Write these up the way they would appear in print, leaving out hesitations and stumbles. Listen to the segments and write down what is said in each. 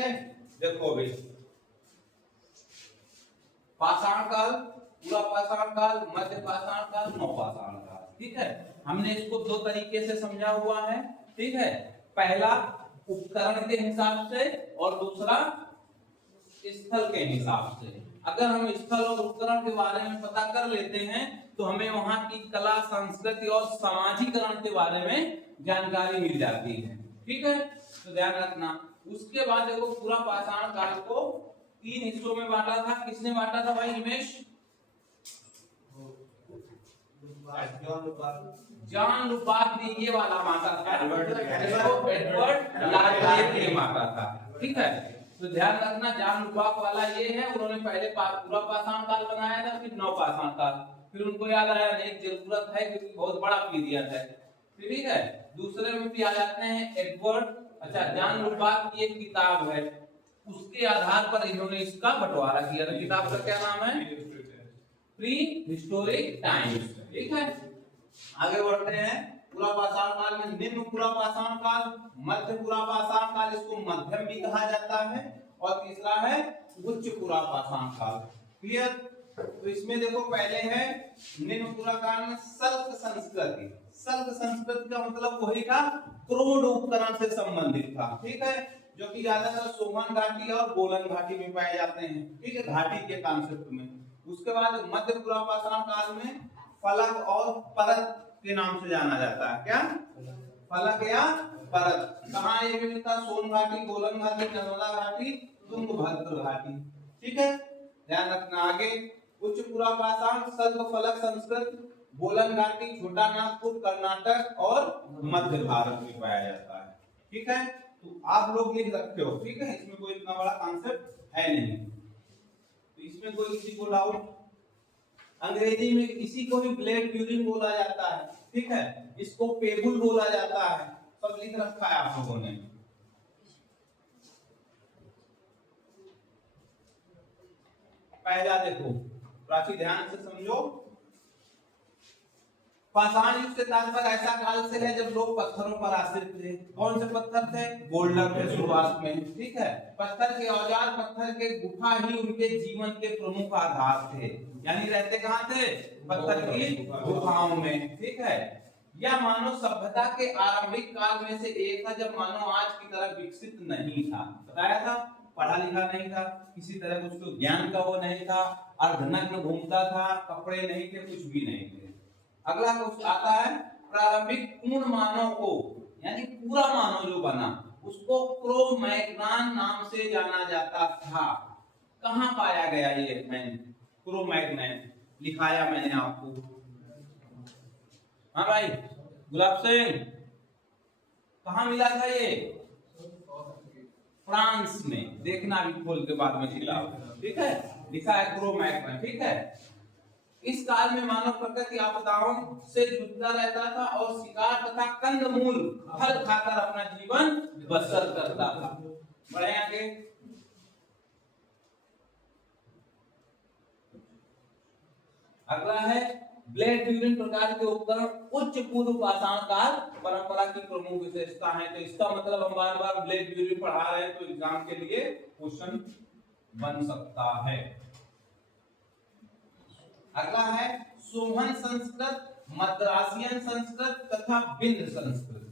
है, देखो भाई पाषाण काल, पूरा पाषाण काल, मध्य पाषाण काल, नवपाषाण काल। ठीक है, हमने इसको दो तरीके से समझा हुआ है। ठीक है, पहला उपकरण के हिसाब से और दूसरा स्थल के हिसाब से। अगर हम स्थल और उपकरण के बारे में पता कर लेते हैं तो हमें वहां की कला, संस्कृति और समाजीकरण के बारे में जानकारी मिल जाती है। ठीक है, तो ध्यान रखना। उसके बाद देखो पूरा पाषाण काल को 3 हिस्सों में बांटा था। किसने बांटा था भाई हिमेश? जॉन लुपाक ने ये वाला बांटा था, एडवर्ड लार्जेट ने बांटा था। ठीक है, तो ध्यान रखना जॉन लुपाक वाला ये है, उन्होंने पहले पूरा पाषाण काल बनाया था, फिर नवपाषाण काल। फिर उनको याद आया नहीं जरूरत है क्योंकि बहुत बड़ा पीरियड है। ठीक है, दूसरे में भी आ जाते हैं एडवर्ड, अच्छा जॉन लुपाक की एक किताब है, उसके आधार पर इन्होंने इसका बंटवारा किया था। किताब का क्या नाम है? Pre historic times. ठीक है, आगे बढ़ते हैं। पूरा पाषाण काल में निम्न पूरा पाषाण काल, मध्य पूरा पाषाण काल, इसको मध्यम भी कहा जाता है, और तीसरा है उच्च पूरा पाषाण काल। क्लियर? तो इसमें देखो पहले है निम्न पूरा काल में सल्क संस्कृति। सल्क संस्कृति का मतलब वही था क्रोड उपकरण से संबंधित था। ठीक है, जो कि ज्यादातर सोमन घाटी और बोलन घाटी में पाए जाते हैं। ठीक है, घाटी के कॉन्सेप्ट में। उसके बाद मध्य पूरा पाषाण काल में फलक और परत के नाम से जाना जाता है। क्या? फलक या परत। कहाँ ये मिलता? सोन घाटी, बोलन घाटी, नर्मदा घाटी, तुंगभद्र घाटी। ठीक है, ध्यान रखना। आगे उच्च पूरा पाषाण सल्क फलक संस्कृत, बोलन घाटी, छोटा नागपुर, कर्नाटक और मध्य भारत में पाया जाता है। ठीक है, तो आप लोग लिख रखे हो। ठीक है, इसमें कोई इतना बड़ा कॉन्सेप्ट है नहीं, तो इसमें कोई किसी को डाउट? अंग्रेजी में इसी को भी ब्लेड ब्यूरिंग बोला जाता है। ठीक है, इसको पेबुल बोला जाता है। सब लिख रखा है आप लोगों ने। पहला देखो, प्राची ध्यान से समझो। पाषाण युग से तात्पर्य ऐसा काल से है जब लोग पत्थरों पर आश्रित थे। कौन से पत्थर थे? गोल्डन थे शुरुआत में। ठीक है, पत्थर के औजार, पत्थर के गुफा ही उनके जीवन के प्रमुख आधार थे। यानी रहते कहाँ थे? पत्थर की गुफाओं में। ठीक है, यह मानव सभ्यता के आरंभिक काल में से एक था जब मानव आज की तरह विकसित नहीं था। बताया था, पढ़ा लिखा नहीं था, किसी तरह उसको ज्ञान का वो नहीं था, अर्धनग्न घूमता था, कपड़े नहीं थे, कुछ भी नहीं थे। अगला कुछ आता है, प्रारंभिक पूर्ण मानव को, यानी पूरा मानव जो बना उसको क्रो-मैग्नन नाम से जाना जाता था। कहाँ पाया गया ये क्रो-मैग्नन? लिखाया मैंने आपको। हाँ भाई गुलाब सिंह, कहाँ मिला था ये? फ्रांस में। देखना भी खोल के बाद में खिलाओ। ठीक है, लिखा है क्रो-मैग्नन। ठीक है, इस काल में मानव प्रकृति आपदाओं से जूझता रहता था और शिकार तथा कंदमूल फल खाकर अपना जीवन बसर करता था। बढ़े आगे। अगला है ब्लेड ब्यूरिंग प्रकार के उपकरण उच्च पूर्व पाषाण काल परंपरा की प्रमुख विशेषता है। तो इसका मतलब हम बार बार ब्लेड ब्यूरिंग पढ़ा रहे हैं तो एग्जाम के लिए क्वेश्चन बन सकता है। अगला है सोहन संस्कृत, मद्रासियन संस्कृत तथा बिंद संस्कृत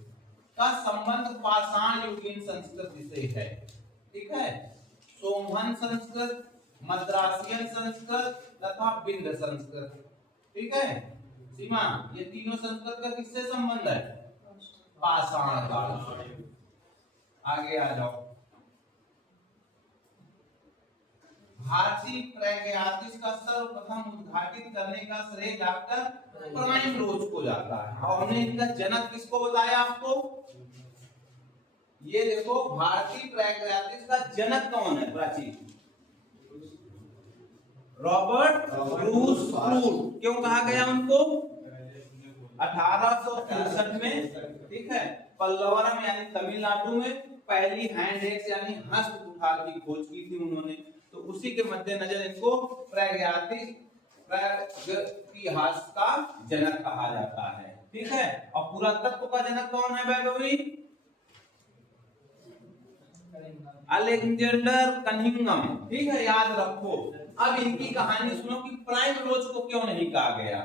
का संबंध पाषाण युगीन संस्कृति से है। ठीक है, सोहन संस्कृत, मद्रासियन संस्कृत तथा बिंद संस्कृत। ठीक है सीमा, ये तीनों संस्कृत का किससे संबंध है? पाषाण काल से। आगे आ जाओ। भारतीय प्रैग्यातिस का सर्वप्रथम उद्घाटित करने का श्रेय डॉक्टर प्राइमरोज को जाता है। और हमने इनका जनक किसको बताया आपको? ये देखो, भारतीय प्रैग्यातिस का जनक कौन है प्राची? Robert Bruce crude. क्यों कहा गया उनको? 1863 में। ठीक है, पल्लवरम यानी तमिलनाडु में पहली हैंड एक्स यानी हस्त कुठार की खोज की थी उन्होंने। तो उसी के मद्देनजर इनको प्रैग्यातिस इतिहास का जनक कहा जाता है। ठीक है, और पुरातत्व का जनक कौन है वैभवी? अलेक्जेंडर कनिंघम, ठीक है, याद रखो। अब इनकी कहानी सुनो कि प्राइम रोज को क्यों नहीं कहा गया।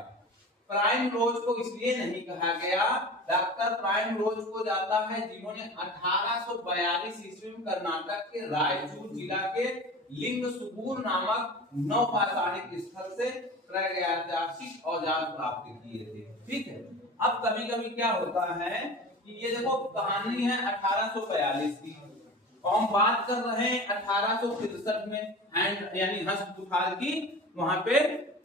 प्राइम रोज को इसलिए नहीं कहा गया, डॉक्टर प्राइम रोज को जाता है जिन्होंने 1842 ईस्वी में कर्नाटक के रायचूर जिला के लिंग सुबूर नामक नवपाषाणिक स्थल से प्रागैतिहासिक औजार प्राप्त किए थे, ठीक है। अब कभी कभी क्या होता है कि ये देखो कहानी है 1842 की, और हम बात कर रहे हैं 1863 में हैंड यानी हस्त बुखार की वहां पे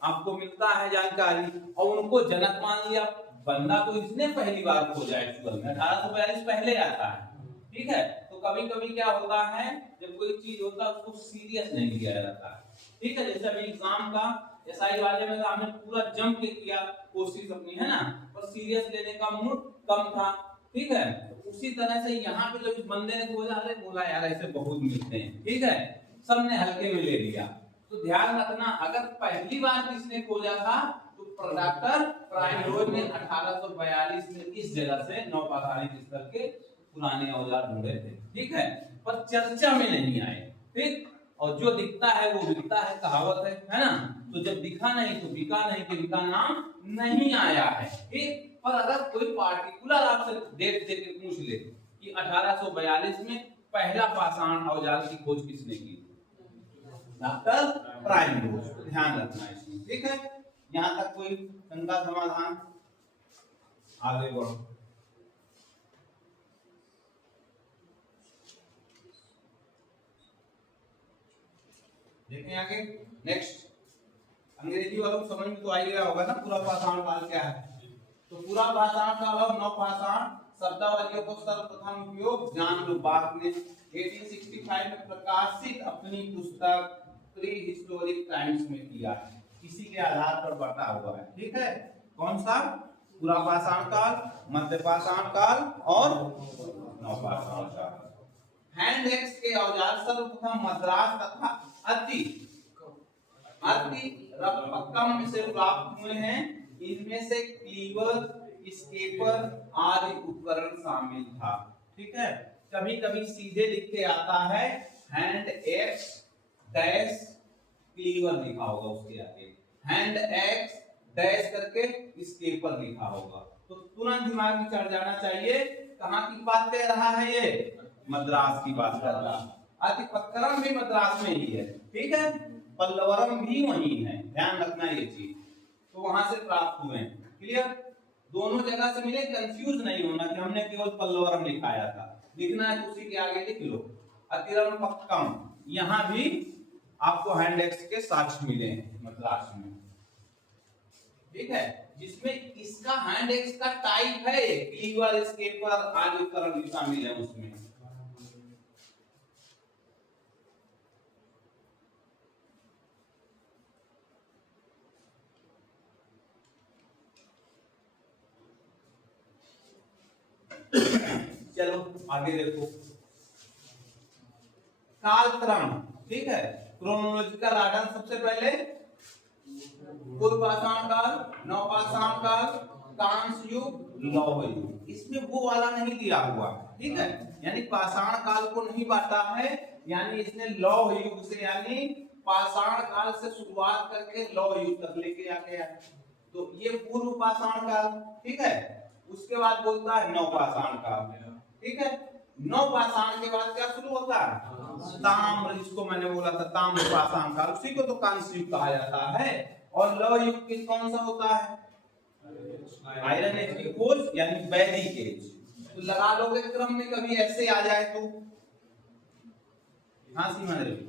आपको मिलता है जानकारी, और उनको जनक मान लिया। बंदा तो इसने पहली बार खोजा एक्चुअल में 1842 पहले आता है, ठीक है। तो कभी कभी क्या होता है जब कोई चीज होता है उसको सीरियस नहीं लिया जाता है, ठीक है। जैसे अभी एग्जाम का एसआई वाले में हमने पूरा जम के किया कोशिश अपनी, है ना, पर सीरियस लेने का मूड कम था, ठीक है। उसी तरह से यहाँ पे जब इस बंदे ने खोजा, अरे बोला यार ऐसे बहुत मिलते हैं, ठीक है, सबने हल्के में ले लिया। तो ध्यान रखना, अगर पहली बार किसने खोजा था तो डॉक्टर प्राइम रोज ने 1842 में इस जगह से नवपाषाणिक स्थल के पुराने औजार ढूंढे थे, ठीक है, पर चर्चा में नहीं आए, ठीक। और जो दिखता है वो बिकता है, कहावत है ना। तो जब दिखा नहीं तो बिका नहीं, कि बिका नाम नहीं आया है, ठीक। पर अगर कोई पार्टिकुलर आपसे डेट दे के पूछ ले कि 1842 में पहला पाषाण औजार की खोज किसने की, डॉक्टर प्राइम रोज, ध्यान रखना इसमें, ठीक है। यहाँ तक कोई शंका समाधान, आगे बढ़ो। देखें आगे नेक्स्ट, अंग्रेजी वालों को समझ में तो आ ही गया होगा ना पूरा पाषाण काल क्या है। तो पूरा पाषाण काल और नवपाषाण शब्दावलियों को सर्वप्रथम उपयोग जॉन लुबार्क ने 1865 में प्रकाशित अपनी पुस्तक प्री हिस्टोरिक टाइम्स में किया है, इसी के आधार पर बटा हुआ है, ठीक है। कौन सा, पूरा पाषाण काल, मध्य पाषाण काल और नवपाषाण काल। हैंड एक्स के औजार सर्वप्रथम मद्रास तथा अति रपक्कम से प्राप्त हुए हैं। इनमें से क्लीवर, स्केपर आदि उपकरण शामिल था, ठीक है। कभी कभी सीधे लिख के आता है हैंड एक्स डैश क्लीवर लिखा होगा, उसके आगे हैंड एक्स डैश करके स्केपर लिखा होगा, तो तुरंत दिमाग में चढ़ जाना चाहिए कहाँ की बात कर रहा है, ये मद्रास की बात कर रहा है। अतिपक्करम भी मद्रास में ही है, ठीक है, पल्लवरम भी वही है, ध्यान रखना ये चीज। तो वहां से प्राप्त हुए, क्लियर, दोनों जगह से मिले, कंफ्यूज नहीं होना कि हमने केवल पल्लवरम लिखाया था, लिखना है तो उसी के आगे लिख लो अतिरम पक्कम। यहाँ भी आपको हैंड एक्स के साक्ष्य मिले हैं मद्रास में, ठीक है, जिसमें इसका हैंड एक्स का टाइप है क्लीवर, स्केपर आदि उपकरण भी शामिल है उसमें। चलो आगे देखो, कालक्रम, ठीक है, क्रोनोलॉजिकल ऑर्डर। सबसे पहले पूर्व पाषाण काल, नवपाषाण काल, कांस्य युग, लौह युग, इसमें वो वाला नहीं दिया हुआ, ठीक है, यानी पाषाण काल को नहीं बांटा है, यानी इसने लौह युग से यानी पाषाण काल से शुरुआत करके लौह युग तक लेके आ गया है। तो ये पूर्व पाषाण काल, ठीक है, उसके बाद बोलता है नवपाषाण काल, ठीक है। नवपाषाण के बाद क्या शुरू होता है, ताम्र, जिसको मैंने बोला था ताम्र पाषाण काल, उसी को तो कांस्य युग कहा जाता है। और लौह युग किस कौन सा होता है, आयरन एज की खोज यानी वैदिक एज। तो लगा लोगे क्रम में, कभी ऐसे आ जाए तो हाँ सीमा देवी,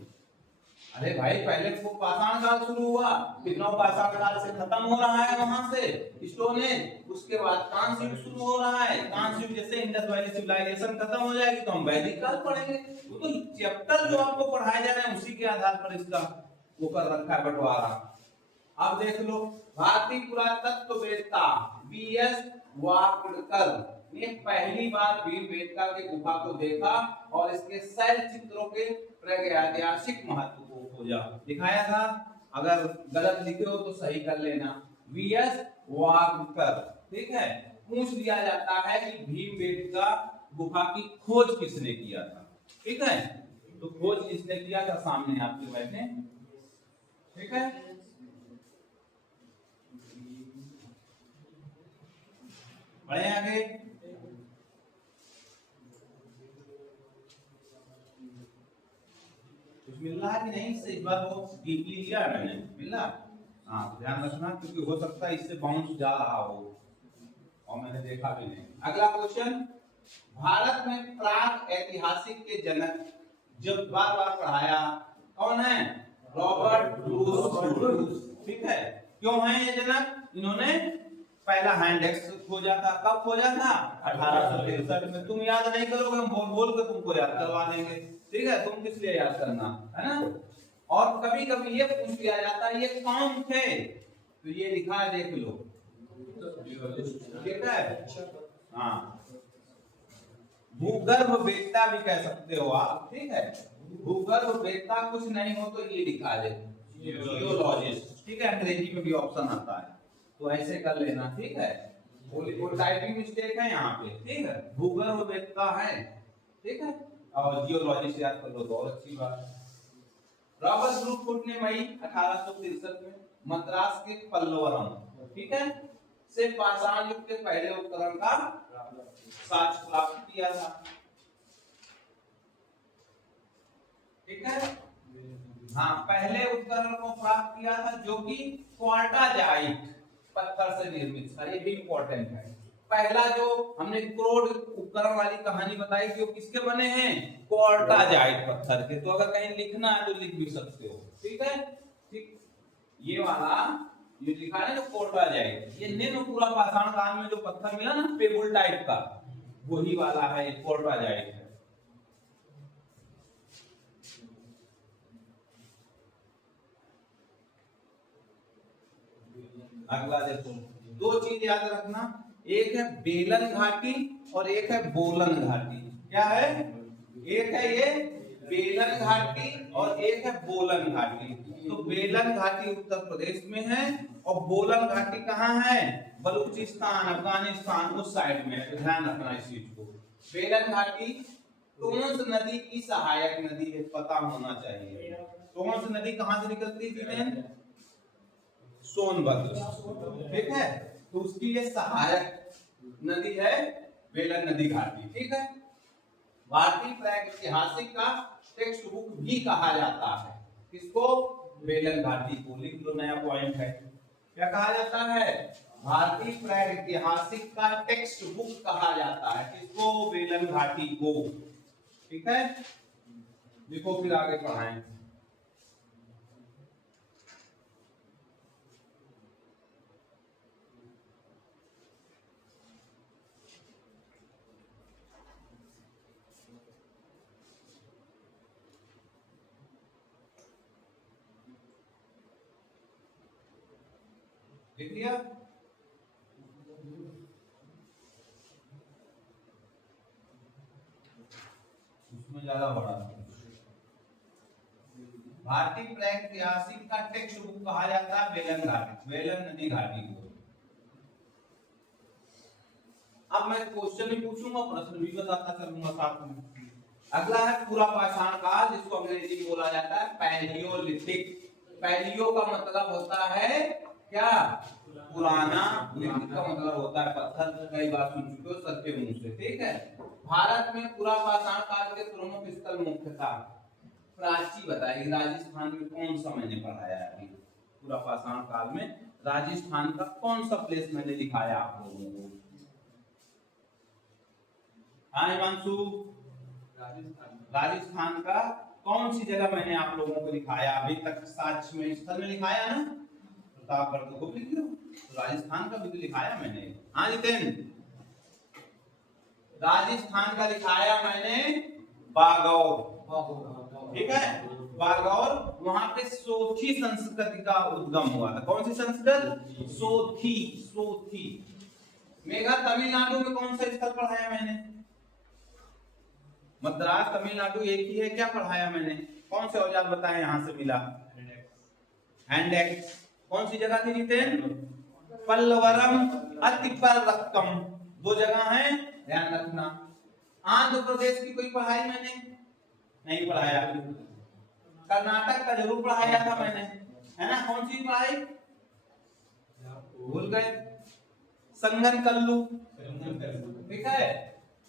अरे भाई पहले वो पाषाण काल शुरू हुआ, फिर नवपाषाण काल से खत्म हो रहा है वहां से स्टोन एज, उसके बाद कांस्य युग शुरू हो रहा है। कांस्य युग जैसे इंडस वैली सिविलाइजेशन खत्म हो जाएगी तो हम वैदिक काल पढ़ेंगे। वो तो चैप्टर जो आपको पढ़ाए जा रहे हैं उसी के आधार पर इसका वो कर रखा है बंटवारा। अब देख लो, भारतीय पुरातत्ववेत्ता बीएस वाकडकर ने पहली बार भीमबेटका के गुफा को देखा और इसके शैल चित्रों के प्रागैतिहासिक महत्व को खोजा, दिखाया था। अगर गलत लिखे हो तो सही कर लेना, बीएस वाकडकर, ठीक है। पूछ लिया जाता है कि भीमबेटका गुफा की खोज किसने किया था, ठीक है। तो खोज इसने किया था सामने आपके बैठे, ठीक है। बढ़े आगे। कुछ मिल रहा है कि नहीं इससे? इस बार वो डीपली लिया मैंने, मिल रहा? हाँ ध्यान रखना, क्योंकि हो सकता है इससे बाउंस जा रहा हो और मैंने देखा भी नहीं। अगला क्वेश्चन, भारत में प्राग ऐतिहासिक के जनक, जब बार बार पढ़ाया, कौन है? रॉबर्ट ब्रूस, ठीक है। क्यों है ये जनक? इन्होंने पहला हैंड एक्स खोजा था। कब खोजा था? 1863 में। तुम याद नहीं करोगे, हम बोल बोल के तुमको याद करवा देंगे, ठीक है। तुम किस लिए याद करना है ना। और कभी कभी ये पूछ लिया जाता है ये कौन थे, तो ये लिखा है देख लो, ठीक है। हाँ, भूगर्भ वेत्ता भी कह सकते हो आप, ठीक है। भूगर्भ वेत्ता कुछ नहीं हो तो ये लिखा दे जियोलॉजिस्ट, ठीक है। अंग्रेजी में भी ऑप्शन आता है तो ऐसे कर लेना, ठीक है। वो टाइपिंग मिस्टेक है यहाँ पे, ठीक है। भूगर्भ वेत्ता है, ठीक है, और जियोलॉजिस्ट याद कर लो तो और अच्छी बात है। रॉबर्ट ब्रूस ने मई 1863 में मद्रास के पल्लवरम, ठीक है, से पाषाण युग के पहले उपकरण का साक्ष्य प्राप्त किया था, ठीक है। हाँ, पहले उपकरण को प्राप्त किया था जो कि क्वार्टाजाइट पत्थर से निर्मित था। ये भी इंपॉर्टेंट है। पहला जो हमने क्रोड उपकरण वाली कहानी बताई थी वो किसके बने हैं? क्वार्टाजाइट पत्थर के। तो अगर कहीं लिखना है तो लिख भी सकते हो, ठीक है। ठीक, ये वाला ये लिखा है ना क्वार्टाजाइट, ये निम्न पूरा पाषाण काल में जो पत्थर मिला ना पेबल टाइप का, वही वाला है क्वार्टाजाइट। अगला देखो, दो चीज याद रखना, एक है बेलन घाटी और एक है बोलन घाटी। क्या है? एक है ये बेलन घाटी और एक है बोलन घाटी। तो बेलन घाटी उत्तर प्रदेश में है और बोलन घाटी कहाँ है? बलूचिस्तान, अफगानिस्तान उस साइड में है। ध्यान रखना इस चीज को। बेलन घाटी टोंस नदी की सहायक नदी है, पता होना चाहिए। टोंस नदी कहाँ से निकलती थी? सोनभद्र, ठीक है। तो उसकी ये सहायक नदी है बेलन नदी घाटी, ठीक है। भारतीय प्रागैतिहासिक का टेक्स्ट बुक भी कहा जाता है किसको? बेलन घाटी को। लिख लो, नया पॉइंट है। क्या कहा जाता है? भारतीय प्रागैतिहासिक का टेक्स्ट बुक कहा जाता है किसको? बेलन घाटी को, ठीक है। देखो फिर आगे पढ़ाएं। लिख लिया? उसमें ज्यादा बड़ा भारतीय प्रागैतिहासिक का टेक्स्ट बुक कहा जाता है बेलन घाटी, बेलन नदी घाटी को। अब मैं क्वेश्चन भी पूछूंगा, प्रश्न भी बताता चलूंगा साथ में। अगला है पूरा पाषाण काल, जिसको अंग्रेजी में बोला जाता है पैलियोलिथिक। पैलियो का मतलब होता है क्या? पुराना। लिथिक का मतलब होता है पत्थर। कई बार सुन चुके हो सर के मुंह से, ठीक है। भारत में पूरा पाषाण काल के प्रमुख स्थल मुख्यतः प्राची बताएगी। राजस्थान में कौन सा मैंने पढ़ाया है अभी? पूरा पाषाण काल में राजस्थान का कौन सा प्लेस मैंने दिखाया आप लोगों को? हाँ हिमांशु, राजस्थान का कौन सी जगह मैंने आप लोगों को दिखाया अभी तक? साक्ष्य में स्थल में दिखाया ना, प्रतापगढ़ को लिख लो। तो राजस्थान का भी तो दिखाया मैंने। हाँ जितेंद्र, राजस्थान का दिखाया मैंने बागौर, ठीक है। बागौर, वहां पे सोथी संस्कृति का उद्गम हुआ था। कौन सी संस्कृति? सोथी। सोथी। मेघा, तमिलनाडु में कौन सा स्थल पढ़ाया मैंने? मद्रास तमिलनाडु एक ही है। क्या पढ़ाया मैंने? कौन से औजार बताए यहां से मिला? Hand axe. कौन सी जगह थी जितेंद्र? पल्लवरम, अतिपरक्कम। दो जगह हैं, ध्यान रखना। आंध्र प्रदेश की कोई पढ़ाई मैंने? नहीं पढ़ाया। कर्नाटक का जरूर पढ़ाया था मैंने, है ना? कौन सी पढ़ाई भूल गए? संगन कल्लू, ठीक है।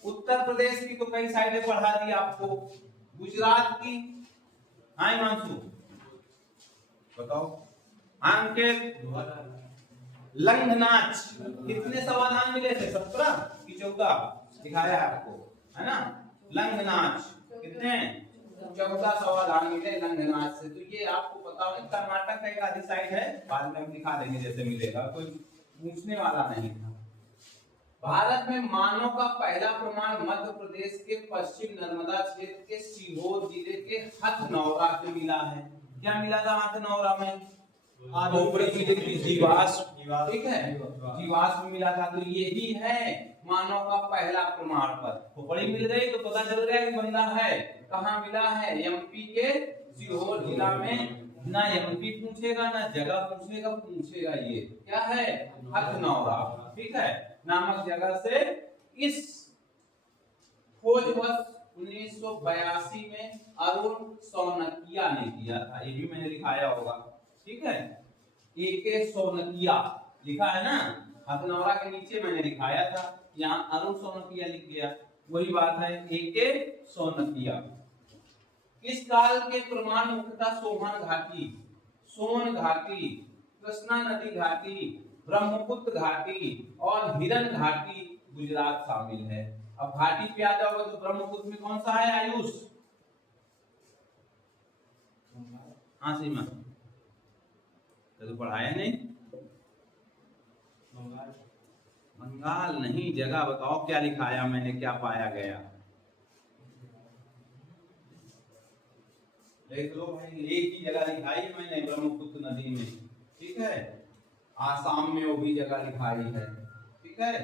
उत्तर प्रदेश की तो कई साइडें पढ़ा दी आपको, गुजरात की, हाँ हिमांशु बताओ। अंकित, लंघनाच कितने समाधान मिले थे? 17 की 14 दिखाया है आपको, है ना? लंघनाच कितने? 14 समाधान मिले लंघनाच से। तो ये आपको पता होगा कर्नाटक का एक आधी साइड है, बाद में हम दिखा देंगे जैसे मिलेगा, कोई पूछने वाला नहीं था। भारत में मानव का पहला प्रमाण मध्य प्रदेश के पश्चिम नर्मदा क्षेत्र के सीहोर जिले के हथनौरा से मिला है। क्या मिला था हथनौरा में? खोपड़ी मिली थी, जीवाश्म, ठीक है, जीवाश्म मिला था। तो यही है मानव का पहला प्रमाण पत्र। खोपड़ी मिल गई तो पता चल गया कि बंदा है। कहाँ मिला है? एमपी के सीहोर जिला में। ना एमपी पूछेगा ना जगह पूछेगा, पूछेगा ये क्या है? हथनौरा, ठीक है, नामक जगह से इस खोजवश 1982 में अरुण सौनकिया ने किया था। ये भी मैंने लिखाया होगा, ठीक है। एके सौनकिया लिखा है ना, हथनौरा के नीचे मैंने लिखाया था, यहाँ अरुण सौनकिया लिख दिया, वही बात है, एके सौनकिया। इस काल के प्रमाण मुख्यतः सोन घाटी, कृष्णा नदी घाटी, ब्रह्मपुत्र घाटी और हिरन घाटी गुजरात शामिल है। अब घाटी पे आ जाओगे तो ब्रह्मपुत्र में कौन सा है आयुष? हाँ सीमा, तो पढ़ाया नहीं। बंगाल नहीं, जगह बताओ क्या लिखाया मैंने, क्या पाया गया? देख लो भाई, एक ही जगह लिखाई है मैंने, ब्रह्मपुत्र नदी में, ठीक है। आसाम में वो भी जगह लिखाई है, ठीक है।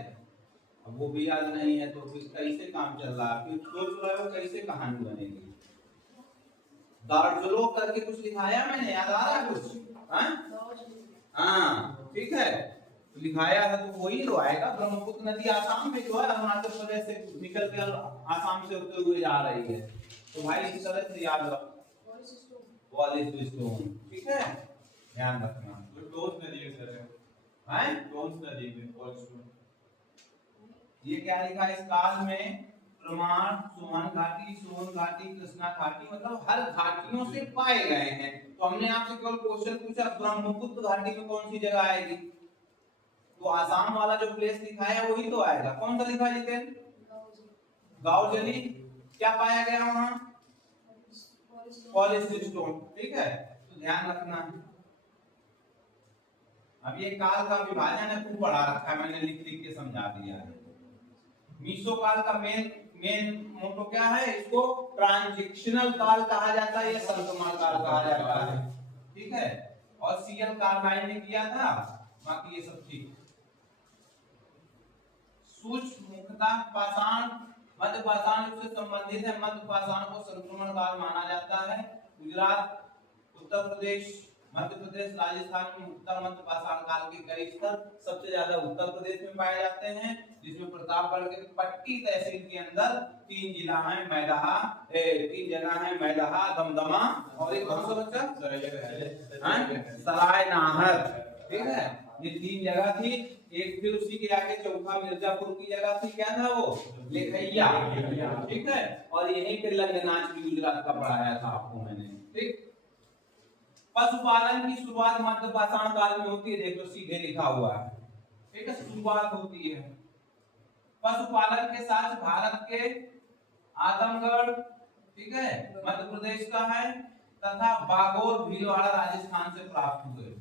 अब वो भी याद नहीं है तो फिर कैसे काम चल रहा है? फिर सोच रहे हो कैसे कहानी बनेगी? दार्जुलो करके कुछ लिखाया मैंने, याद आ रहा है कुछ? हाँ ठीक है, तो लिखाया है तो वही तो आएगा। ब्रह्मपुत्र नदी आसाम में जो है, अरुणाचल प्रदेश से निकल कर आसाम से होते हुए जा रही है। तो भाई इस तरह से याद रखो, वॉलिस स्टोन, ठीक है, ध्यान रखना। तो टोंस नदी है सर, हैं टोंस नदी में वॉलिस स्टोन। ये क्या लिखा है? इस काल में प्रमाण सोन घाटी, कृष्णा घाटी, मतलब हर घाटियों से पाए गए हैं। तो हमने आपसे केवल क्वेश्चन पूछा ब्रह्मपुत्र घाटी में कौन सी जगह आएगी, तो आसाम वाला जो प्लेस लिखा है वही तो आएगा। कौन सा लिखा है जितेन? गाओजली। क्या पाया गया वहां? पॉलिस्टोन, ठीक है, तो ध्यान रखना। अब ये काल का विभाजन है, खूब पढ़ा रखा है मैंने, लिख लिख के समझा दिया है। मीसो काल का मेन मोटो क्या है? इसको ट्रांजिशनल काल कहा जाता है या संक्रमण काल कहा जाता है, ठीक है। और सीएल कार्बाइन ने किया था, बाकी ये सब ठीक। सूक्ष्म मुख्यतः पाषाण, मध्य पाषाण से संबंधित है। मध्य पाषाण को संक्रमण काल माना जाता है। गुजरात, उत्तर प्रदेश, मध्य प्रदेश, राजस्थान में मुख्यतः मध्य पाषाण काल के कई स्तर सबसे ज्यादा उत्तर प्रदेश में पाए जाते हैं, जिसमें प्रतापगढ़ के पट्टी तहसील के अंदर 3 जिला हैं, मैदाहा, 3 जगह हैं, मैदाहा, दमदमा और एक कौन सा बच्चा? सराय नाहर, ठीक है। ये 3 जगह थी। एक फिर उसी के आगे चौथा मिर्जापुर की जगह थी, क्या था वो? लेखैया, ठीक है। और यहीं पे लंगनाच भी गुजरात का पढ़ाया था आपको मैंने, ठीक। पशुपालन की शुरुआत मध्य पाषाण काल में होती है, देखो सीधे लिखा हुआ है, ठीक है, शुरुआत होती है। पशुपालन के साथ भारत के आजमगढ़, ठीक है, मध्य प्रदेश का है, तथा बागोर भीलवाड़ा राजस्थान से प्राप्त हुए।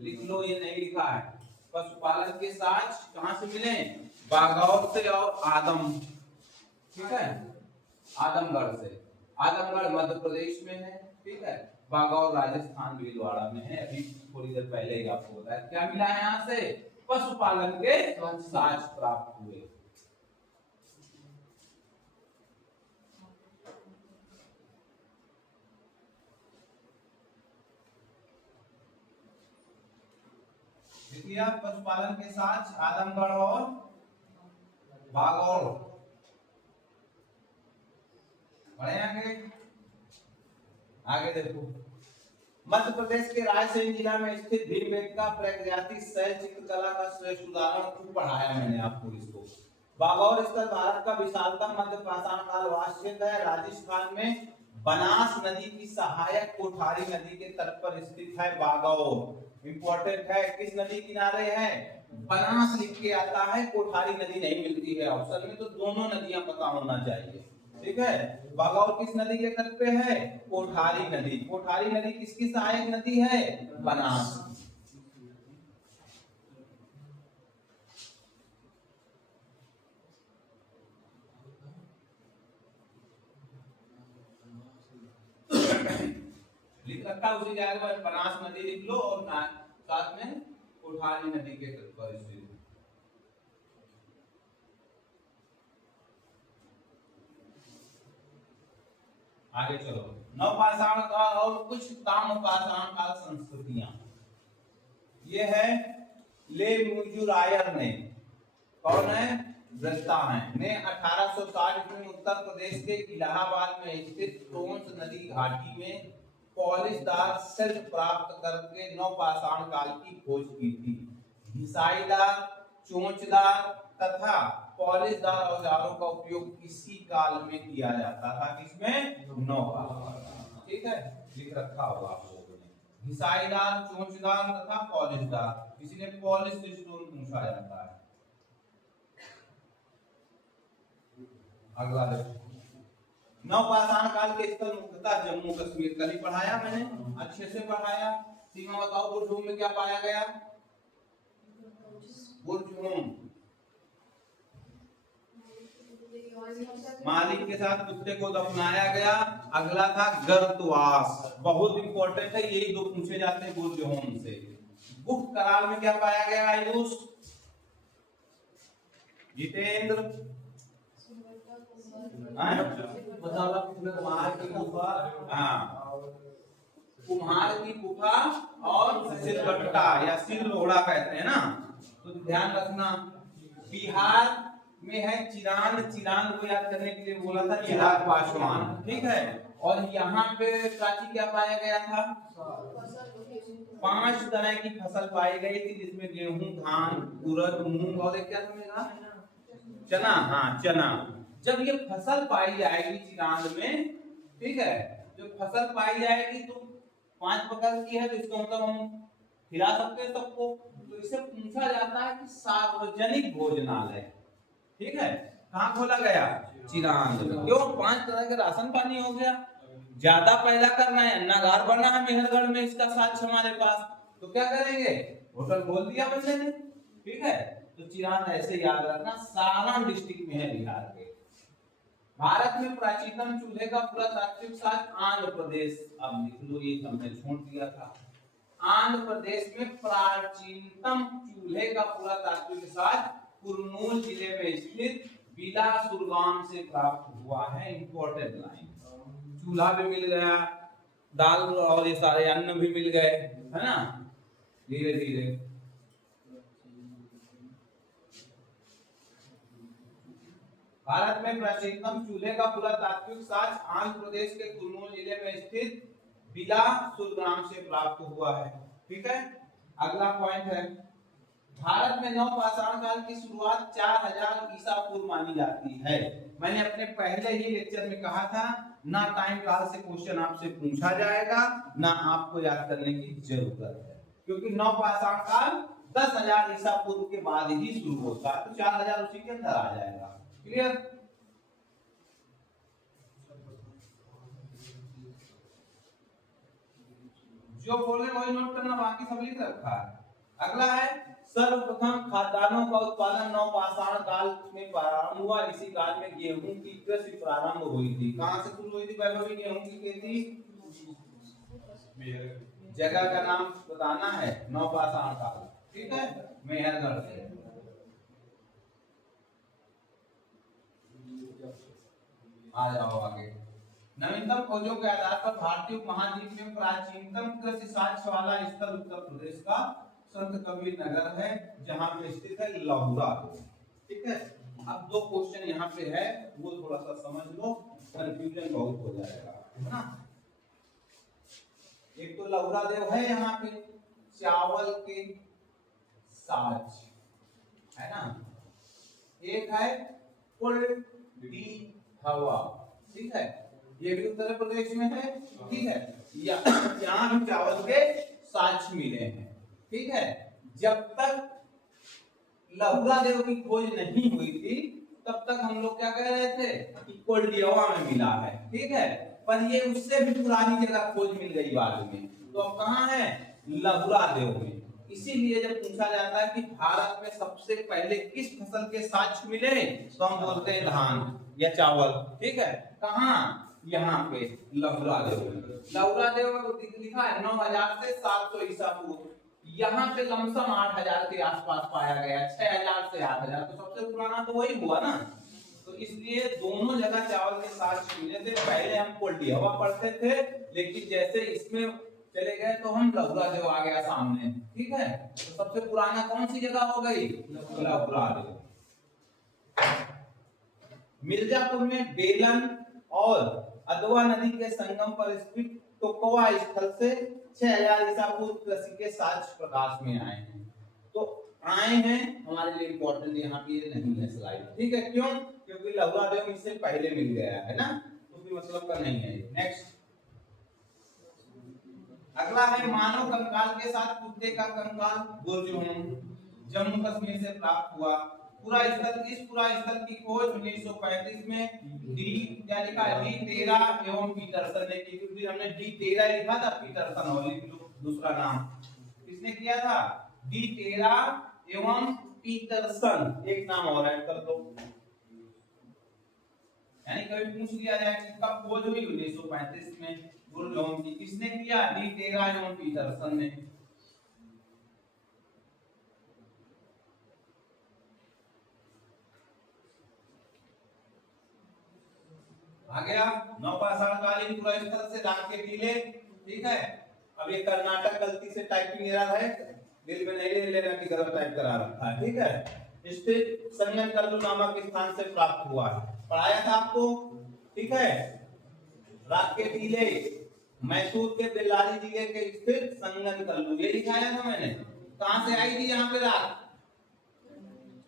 लिख लो, ये नहीं लिखा है। पशुपालन के साथ कहां से मिले? बागौर से और आदम, ठीक है, आदमगढ़ से। आदमगढ़ मध्य प्रदेश में है, ठीक है, बागौर राजस्थान भीलवाड़ा में है। अभी थोड़ी देर पहले ही आपको बताया क्या मिला है यहाँ से? पशुपालन के साक्ष्य प्राप्त हुए। देखिए आप, पशुपालन के साथ आदमगढ़ और बागौर, बढ़े आगे। आगे देखो, मध्य प्रदेश के रायसेन जिला में स्थित भीमबेटका प्रागैतिहासिक शैल चित्रकला का श्रेष्ठ उदाहरण खूब पढ़ाया मैंने आपको इसको। बागौर स्थल भारत का विशालतम मध्य पाषाण काल वास क्षेत्र है। राजस्थान में बनास नदी की सहायक कोठारी नदी के तट पर स्थित है बागौर। इंपॉर्टेंट है, किस नदी किनारे है? बनास लिख के आता है, कोठारी नदी नहीं मिलती है ऑप्शन में, तो दोनों नदियां पता होना चाहिए। ठीक है, बागौर किस नदी के तट पे है? कोठारी नदी। कोठारी नदी किसकी सहायक नदी है? बनास। लिख रखा उसी जगह पर बनास नदी लिख लो और साथ में कोठारी नदी के तट पर स्थित। आगे चलो, नवपाषाण काल और कुछ ताम्रपाषाण काल संस्कृतियां। ये है ले मुजुरायर ने, कौन है? दृष्टा है, ने 1860 में उत्तर प्रदेश के इलाहाबाद में स्थित टोंस नदी घाटी में पॉलिशदार शिल्प प्राप्त करके नवपाषाण काल की खोज की थी। घिसाईदार, चोंचदार तथा पॉलिशदार औजारों का उपयोग इसी काल में किया जाता था। किसमें? नवपाषाण। ठीक है, लिख रखा होगा आप लोगों ने, घिसाईदार, चोंचदार तथा पॉलिशदार। इसी ने पॉलिश स्टोन पूछा जाता है। अगला देखो, नवपाषाण काल के स्थल मुख्यतः जम्मू कश्मीर। कल ही पढ़ाया मैंने, अच्छे से पढ़ाया। सीमा बताओ, बुर्ज में क्या पाया गया? बुर्ज मालिक के साथ कुत्ते को दफनाया गया। अगला था गर्तवास, बहुत इंपॉर्टेंट है, यही दो पूछे जाते हैं बुर्ज होम से। गुप्त काल में क्या पाया गया? आयुष, जितेंद्र, कुम्हार की गुफा, कुम्हार की गुफा और सिलबट्टा या सिलरोड़ा कहते हैं ना, तो ध्यान रखना। बिहार में है चिरांद, चिरांद को याद करने के लिए बोला था चिराग पासवान। ठीक है, और यहाँ पे प्राची क्या पाया गया था? 5 तरह की फसल पाई गई थी, जिसमें गेहूं, धान, उड़द, मूंग और एक क्या था? चना। हाँ, चना। जब ये फसल पाई जाएगी चिरांद में, ठीक है, जब फसल पाई जाएगी तो 5 प्रकार की है, तो इसका मतलब हम खिला सकते हैं सबको। तो इसे पूछा जाता है कि सार्वजनिक भोजनालय, ठीक है, कहाँ खोला गया? चिरांद। क्यों? 5 तरह का राशन पानी हो गया, ज्यादा पैदा करना है, अन्नागार बना है मेहरगढ़ में, इसका साक्ष्य हमारे पास, तो क्या करेंगे? होटल खोल दिया बंदे ने। ठीक है, तो चिरांद ऐसे याद रखना, सारण डिस्ट्रिक्ट में है बिहार के। भारत में प्राचीनतम चूल्हे का पुरातात्विक साक्ष्य आंध्र प्रदेश। अब लिख लो, ये हमने छोड़ दिया था। आंध्र प्रदेश में प्राचीनतम चूल्हे का पुरातात्विक साक्ष्य कुर्नूल जिले में स्थित बिलासुरगाम से प्राप्त हुआ है। इंपॉर्टेंट लाइन, चूल्हा भी मिल गया, दाल और ये सारे अन्न भी मिल गए, है ना, धीरे धीरे। भारत में प्राचीनतम चूल्हे का पुरातात्विक साक्ष्य आंध्र प्रदेश के कुर्नूल जिले में स्थित बिलासुरगाम से प्राप्त हुआ है। ठीक है, अगला पॉइंट है, भारत में नवपाषाण काल की शुरुआत 4000 ईसा पूर्व मानी जाती है। मैंने अपने पहले ही लेक्चर में कहा था, ना टाइम काल से क्वेश्चन आपसे पूछा जाएगा, ना आपको याद करने की जरूरत है, क्योंकि नवपाषाण काल 10,000 ईसा पूर्व के बाद ही शुरू होता है, तो 4000 उसी के अंदर आ जाएगा। क्लियर? जो बोले वही नोट करना, बाकी सब लिख रखा है। अगला है, सर्वप्रथम खाद्यान्नों का उत्पादन नवपाषाण काल में प्रारंभ हुआ। इसी काल में गेहूं की कृषि प्रारंभ हुई थी। कहां से शुरू हुई थी वैभवी गेहूं की खेती? जगह का नाम बताना है, नवपाषाण काल। ठीक है, मेहरगढ़ से। आ जाओ आगे। नवीनतम खोजों के आधार पर भारतीय उपमहाद्वीप में प्राचीनतम कृषि साक्ष्य वाला स्थल उत्तर प्रदेश का संत कबीर नगर है, जहां पे स्थित है लहुरा। ठीक है, अब 2 क्वेश्चन यहाँ पे है, वो थोड़ा सा समझ लो, कंफ्यूजन बहुत हो जाएगा, है ना। एक तो लहुरा देव है यहाँ पे चावल के साज, है ना, एक है कुल्डी हवा, ठीक है, ये भी उत्तर प्रदेश में है, ठीक है, यहाँ भी चावल के साक्ष्य मिले हैं, ठीक है। जब तक लहुरा देव की खोज नहीं हुई थी तब तक हम लोग क्या कह रहे थे कि कोल्डियावा में मिला है, ठीक है, पर ये उससे भी पुरानी जगह खोज मिल गई बाद में, तो अब कहाँ है, लहुरा देव में। इसीलिए जब पूछा जाता है कि भारत में सबसे पहले किस फसल के साक्ष्य मिले तो हम बोलते हैं धान या चावल, ठीक है, कहाँ, यहाँ पे लहुरा देव। लहुरा देव में लिखा है 9000 से 700 ईसा पूर्व, यहाँ पे लमसम 8000 के आसपास पाया गया, 6000 से 8000, तो सबसे पुराना तो वही हुआ ना। तो इसलिए दोनों जगह चावल के साक्ष्य मिले थे। पहले हम कोल्डियावा पढ़ते थे, लेकिन जैसे इसमें चले गए तो हम लहुरा देव आ गया सामने, ठीक है। तो सबसे पुराना कौन सी जगह हो गई, लहुरा देव। मिर्जापुर में बेलन और अदवा नदी के संगम पर स्थित टोकवा स्थल से 6000 ईसा पूर्व कृषि के साक्ष्य प्रकाश में आए हैं। तो आए हैं हमारे लिए इंपॉर्टेंट यहाँ पे ये नहीं है स्लाइड, ठीक है, क्यों, क्योंकि लहुरा देव इससे पहले मिल गया है ना, तो कोई मतलब का नहीं है। नेक्स्ट अगला है मानव कंकाल के साथ कुत्ते का कंकाल गुर्जोन जम्मू कश्मीर से प्राप्त हुआ। पूरा स्थल की खोज 1935 में डी क्या लिखा है, डी टेरा एवं पीटरसन ने की, क्योंकि हमने डी टेरा लिखा था, पीटरसन और दूसरा नाम किसने किया था, डी टेरा एवं पीटरसन, एक नाम और ऐड कर दो, यानी कभी पूछ लिया जाए कि कब खोज हुई 1935 में, गुरजोन की किसने किया, डी टेरा एवं पीटरसन ने। आ गया नवपाषाणकालीन पूरा स्थल से रात के टीले, ठीक है। अब ये कर्नाटक गलती से टाइपिंग एरर है, दिल में नहीं ले लेना कि गलत टाइप करा रखा है, ठीक है। स्थित संगन कल्लू नामक स्थान से प्राप्त हुआ है, पढ़ाया था आपको, ठीक है। रात के टीले मैसूर के बेल्लारी जिले के स्थित संगन कल्लू, ये दिखाया था मैंने। कहां से आई थी यहाँ पे रात,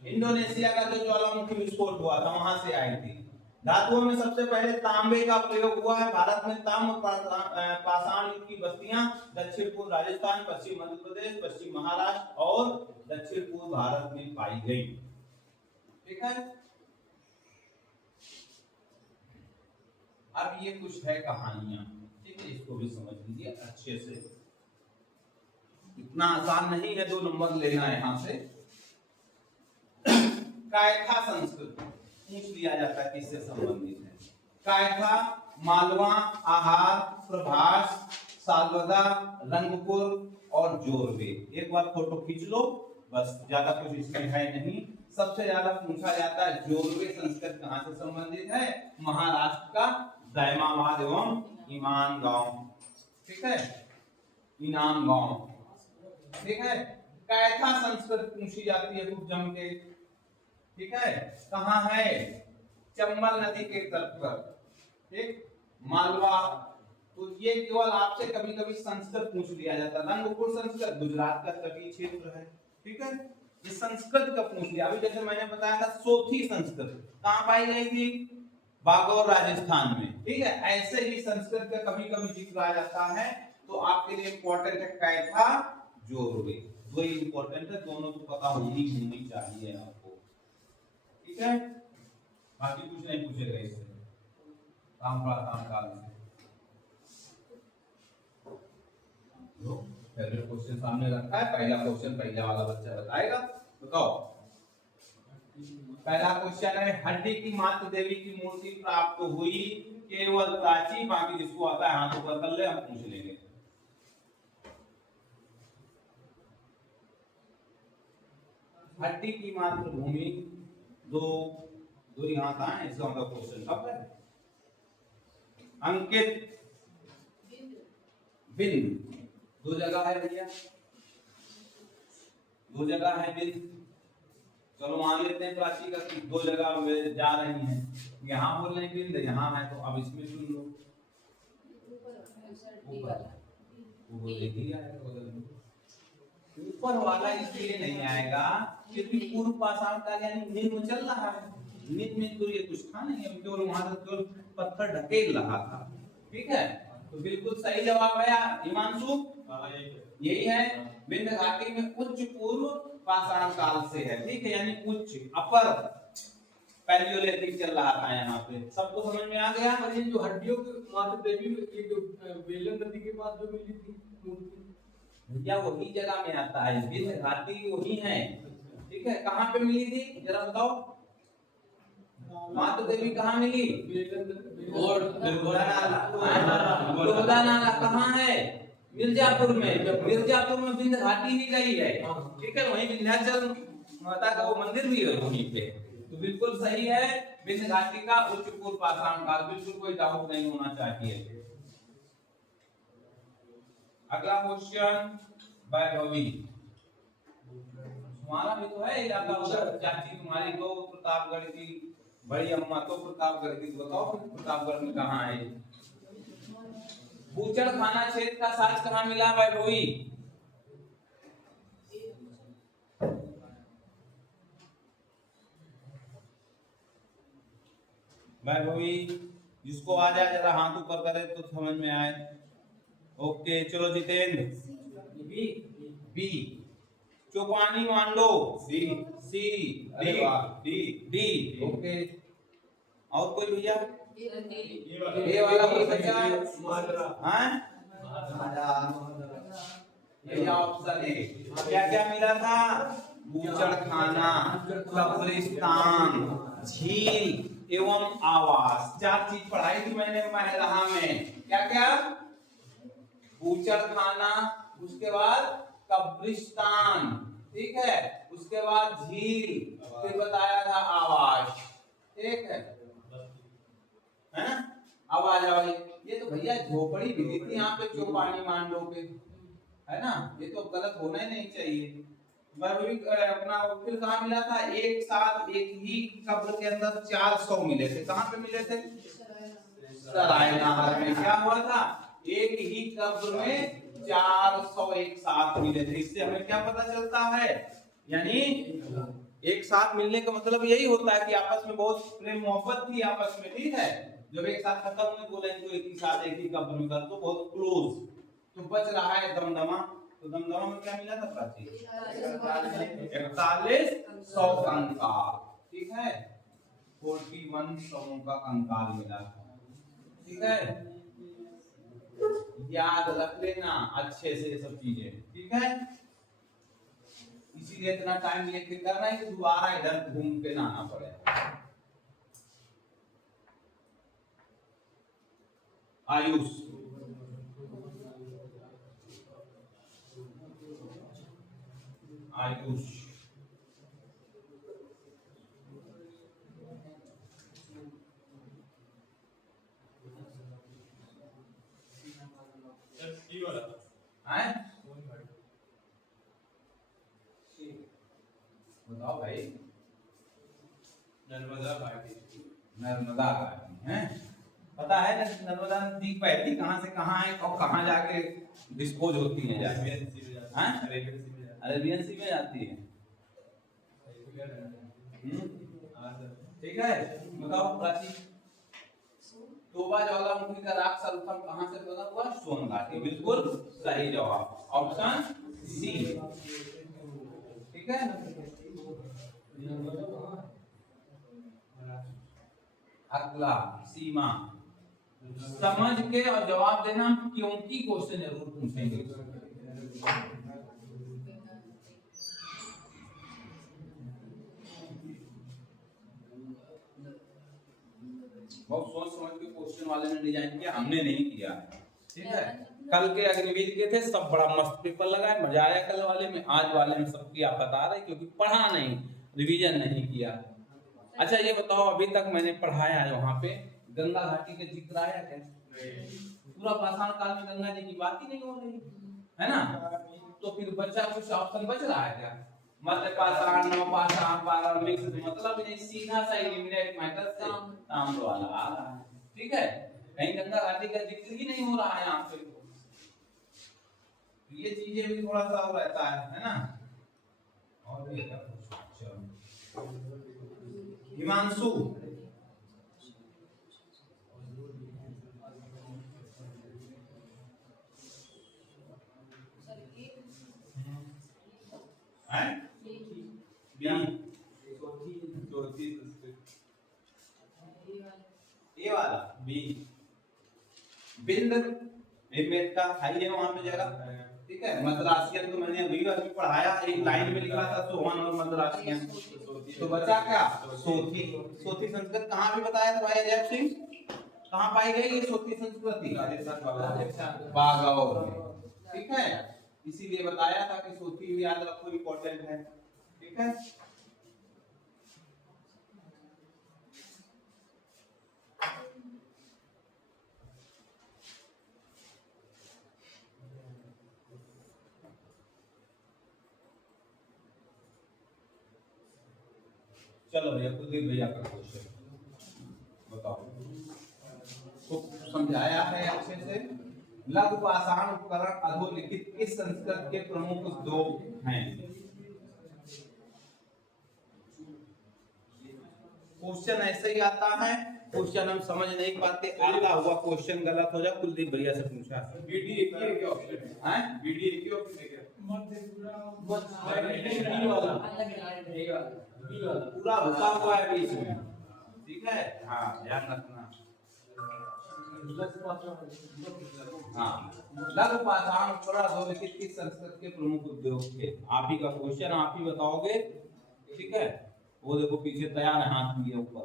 इंडोनेशिया का जो ज्वालामुखी विस्फोट हुआ था वहां से आई थी। धातुओं में सबसे पहले तांबे का प्रयोग हुआ है। भारत में ताम्र पाषाण युग की बस्तियां दक्षिण पूर्व राजस्थान, पश्चिम मध्य प्रदेश, पश्चिम महाराष्ट्र और दक्षिण पूर्व भारत में पाई गई, ठीक है। अब ये कुछ है कहानियां, ठीक है, इसको भी समझ लीजिए अच्छे से, इतना आसान नहीं है 2 नंबर लेना यहाँ से। कायथा संस्कृति पूछ लिया जाता है किससे संबंधित है। कायथा, मालवा, आहार, प्रभास, सालवदा, रंगपुर और जोरवे। एक बार फोटो खींच लो, बस, ज्यादा कुछ इसमें है नहीं। सबसे ज्यादा पूछा जाता है जोरवे संस्कृत कहाँ से संबंधित है, महाराष्ट्र का दैमाबाद एवं ईमान गांव, ठीक है, इनाम गांव, ठीक है। कायथा संस्कृत पूछी जाती है खूब जम के, ठीक है, कहाँ है, चंबल नदी के तट पर, ठीक, मालवा। तो ये केवल आपसे कभी कभी संस्कृत पूछ लिया जाता है। रंगपुर संस्कृत गुजरात का तटीय क्षेत्र है, ठीक है, ये संस्कृत का पूछ लिया। अभी जैसे मैंने बताया था सोथी संस्कृत कहाँ पाई गई थी, बागौर राजस्थान में, ठीक है। ऐसे ही संस्कृत का कभी कभी जिक्र आ जाता है, तो आपके लिए इंपॉर्टेंट है कायथा, जोरवे, दो ही इंपॉर्टेंट है, दोनों को पता होनी चाहिए आपको, ठीक है। बाकी कुछ नहीं पूछेगा इससे, काम काल से। पहले क्वेश्चन सामने रखा है, पहला क्वेश्चन पहला वाला बच्चा बताएगा, बताओ। पहला क्वेश्चन है, हड्डी की मातृ देवी की मूर्ति प्राप्त हुई केवल प्राची, बाकी जिसको आता है हाथ ऊपर कर ले, हम पूछ लेंगे। हड्डी की मातृभूमि, दो यहाँ था, इसका मतलब क्वेश्चन कब है। अंकित, बिंद, 2 जगह है भैया, 2 जगह है बिंद। चलो मान लेते हैं प्राची का 2 जगह जा रही हैं, यहाँ बोल रहे हैं बिंद, यहाँ है, तो अब इसमें चुन लो। वो यही आएगा बगल में। ऊपर वाला इसलिए नहीं आएगा क्योंकि पूर्व पाषाण काल यानी निम्न चल रहा है। निम्न में तो ये कुछ था नहीं, अब केवल वहां से केवल पत्थर ढकेल रहा था। ठीक है, तो बिल्कुल सही जवाब है हिमांशु, यही है। विंध्य घाटी में उच्च पूर्व पाषाण काल से है। ठीक है, यानी उच्च अपर पैलियोलिथिक चल रहा था यहाँ पे। सबको समझ में आ गया? और ये जो हड्डियों की माता देवी ये जो बेलन नदी के पास जो मिली थी मूर्ति, भैया वही जगह में आता है, विंध्य घाटी वही है। ठीक है, कहाँ पे मिली थी जरा बताओ? माता देवी कहाँ मिली? और नाला कहाँ है? मिर्जापुर में। जब मिर्जापुर में विंध्य घाटी ही गई है। ठीक है, वहीं विंध्याचल माता का वो मंदिर भी है वहीं पे। तो बिल्कुल सही है, विंध्य घाटी का उच्च पूर्व पाषाण काल, बिल्कुल कोई डाउट नहीं होना चाहिए। अगला क्वेश्चन वैभवी, तुम्हारा भी तो है इलाका उधर, चाची तुम्हारी तो प्रतापगढ़ की, बड़ी अम्मा तो प्रतापगढ़ की। बताओ प्रतापगढ़ में कहाँ है? बूचड़ खाना क्षेत्र का साज कहाँ मिला वैभवी? वैभवी जिसको आ जाए जरा हाथ ऊपर करे तो समझ में आए। ओके चलो Jitendra, B. Chopani Mando, C. D D okay. और कोई भैया? ये वाला कोई बच्चा? हाँ, ये ऑप्शन है। क्या क्या मिला था? बूचड़ खाना, कब्रिस्तान, झील एवं आवास। 4 चीज पढ़ाई थी मैंने महलहा में। क्या क्या? बूचड़ खाना, उसके बाद कब्रिस्तान, ठीक है, उसके बाद झील, फिर बताया था आवास। ठीक है ना? आवाज आवाज। ये तो भैया झोपड़ी भी थी यहाँ पे चौपानी मांडो पे, है ना? ये तो गलत होना ही नहीं चाहिए। अपना फिर कहाँ मिला था? एक साथ एक ही कब्र के अंदर 400 मिले थे। कहाँ पे मिले थे? सरायनगर में। क्या हुआ था? एक ही कब्र में 400 एक साथ मिले थे। इससे हमें क्या पता चलता है? यानी एक साथ मिलने का मतलब यही होता है कि आपस में बहुत प्रेम मोहब्बत थी आपस में। ठीक है, जब एक साथ खत्म हुए बोले इनको एक ही साथ एक ही कब्र में कर दो, बहुत क्लोज। तो बच रहा है दमदमा। तो दमदमा में क्या मिला था प्राची? 4100 कंकाल। ठीक है, 4100 का कंकाल मिला था। ठीक है, याद रख लेना अच्छे से सब चीजें। ठीक है, इसीलिए इतना टाइम लेके करना है कि दोबारा इधर घूम के ना आना पड़े। आयुष, आयुष बताओ भाई। नर्मदा घाटी। नर्मदा घाटी है, पता है ना? नर्मदा नदी बहती कहाँ से कहाँ है और कहाँ जाके डिस्पोज होती है? अरेबियन सी में जाती है। ठीक है, बताओ प्राची। तोबा ज्वालामुखी का राख सर्वप्रथम कहाँ से बना हुआ? सोन घाटी। बिल्कुल सही जवाब, ऑप्शन सी। ठीक है, अगला सीमा, समझ के और जवाब देना। क्योंकि क्वेश्चन जरूर पूछेंगे। बहुत सोच समझ के क्वेश्चन वाले ने डिजाइन किया, हमने नहीं किया। ठीक है, कल के अग्निवीर के थे सब, बड़ा मस्त पेपर लगा है, मजा आया कल वाले में। आज वाले में सबकी आप बता रहे क्योंकि पढ़ा नहीं, रिवीजन नहीं किया। अच्छा ये बताओ, अभी तक मैंने पढ़ाया है वहां पे गंगा घाटी का जिक्र आया क्या? पूरा पाषाण काल में गंगा जी की बात ही नहीं हो रही है ना? तो फिर बच्चा कुछ ऑप्शन बच रहा है क्या? मध्य पाषाण, नव पाषाण, प्रारंभिक, मतलब नहीं, सीधा सा एलिमिनेट मेथड से ताम्र वाला आ रहा है। ठीक है, कहीं गंगा घाटी का जिक्र ही नहीं हो रहा है यहाँ पे। ये चीजें भी थोड़ा सा वो रहता है ना। और ये क्या कुछ, चलो हिमांशु है बी, चौथी संस्कृत ए वाला बी, बिंद विमेत का है ये वहां पे जगह, ठीक है। मद्रासियन तो मैंने अभी अभी पढ़ाया, एक लाइन में लिखा था सोहन और मद्रासियन। तो बचा क्या, सोथी। सोथी संस्कृत कहाँ भी बताया था भाई अजय सिंह, कहाँ पाई गई ये सोथी संस्कृति, राजस्थान बागौर में, ठीक है। इसीलिए बताया था कि सोथी भी याद रखो, इम्पोर्टेंट है, ठीक है। चलो भैया कुलदीप भैया का क्वेश्चन बताओ, तो समझाया है अच्छे से। लघु पाषाण उपकरण अधोलिखित किस संस्कृत के प्रमुख उद्योग हैं। क्वेश्चन ऐसे ही आता है, क्वेश्चन हम समझ नहीं पाते, आता हुआ क्वेश्चन गलत हो जाए। कुलदीप भैया से पूछा बीडी एक ही है क्या ऑप्शन है, बीडी एक ही ऑप्शन है क्या? पूरा भुसा हुआ है बीच में, ठीक है। हाँ ध्यान रखना, हाँ लघु पाषाण उपकरण अधोलिखित किस संस्कृत के प्रमुख उद्योग थे। आप ही का क्वेश्चन, आप ही बताओगे, ठीक है। वो देखो पीछे तैयार है, हाथ लिए ऊपर।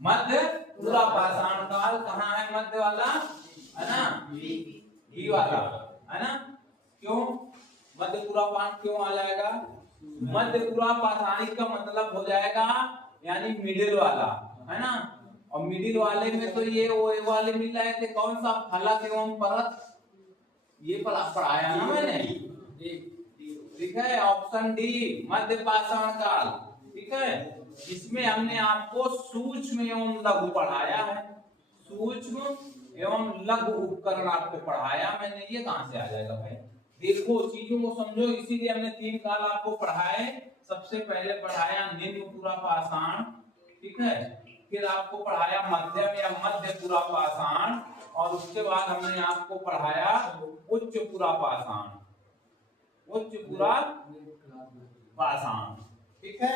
मध्य पूरा पाषाण काल कहाँ है, मध्य वाला है ना, ई वाला है ना। क्यों मध्य पूरा पाषाण क्यों आ जाएगा, मध्य पूरा पाषाणिक का मतलब हो जाएगा यानी मिडिल वाला, है ना। और मिडिल वाले में तो ये वो वाले मिल रहे थे, कौन सा, फलक एवं परत, ये पढ़ाया ना मैंने, ठीक है। ऑप्शन डी मध्य पाषाण काल, ठीक है। इसमें हमने आपको सूक्ष्म एवं लघु पढ़ाया है, सूक्ष्म एवं लघु उपकरण आपको पढ़ाया मैंने, ये कहां से आ जाएगा भाई। देखो चीजों को समझो, इसीलिए हमने 3 काल आपको पढ़ाए। सबसे पहले पढ़ाया निम्न पूरा पाषाण, ठीक है। फिर आपको पढ़ाया मध्यम या मध्य पूरा पाषाण, और उसके बाद हमने आपको पढ़ाया उच्च पूरा पाषाण, उच्च पूरा पाषाण, ठीक है।